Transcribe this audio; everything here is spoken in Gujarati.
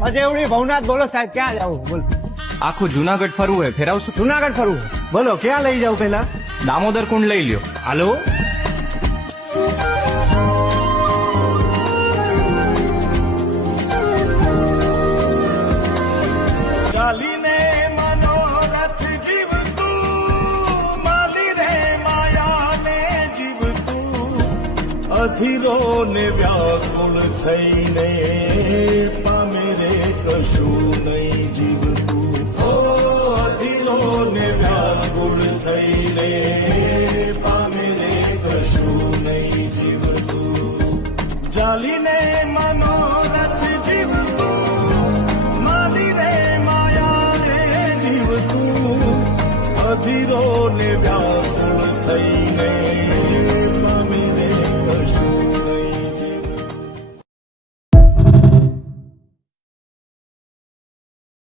મજેવડી ભવનાથ બોલો સાહેબ, ક્યાં જાવ બોલો? આખું જુનાગઢ ફરવું હોય, ફેરાવશું? જુનાગઢ ફરવું? બોલો ક્યાં લઈ જાવ પેલા? દામોદર કુંડ લઈ લ્યો. હાલો. ચાલીને મનોરથ જીવતું, માલી રે માયાને જીવતું, અધીરો ને વ્યાકુળ થઈને પામે રે કશું નહીં જીવતું. ઓ અધીરો ને વ્યાકુળ થઈને પામે રે કશું નહીં જીવતું. ચાલીને મનોરથ જીવતું, માલી રે માયાને જીવતું, અધીરો ને વ્યા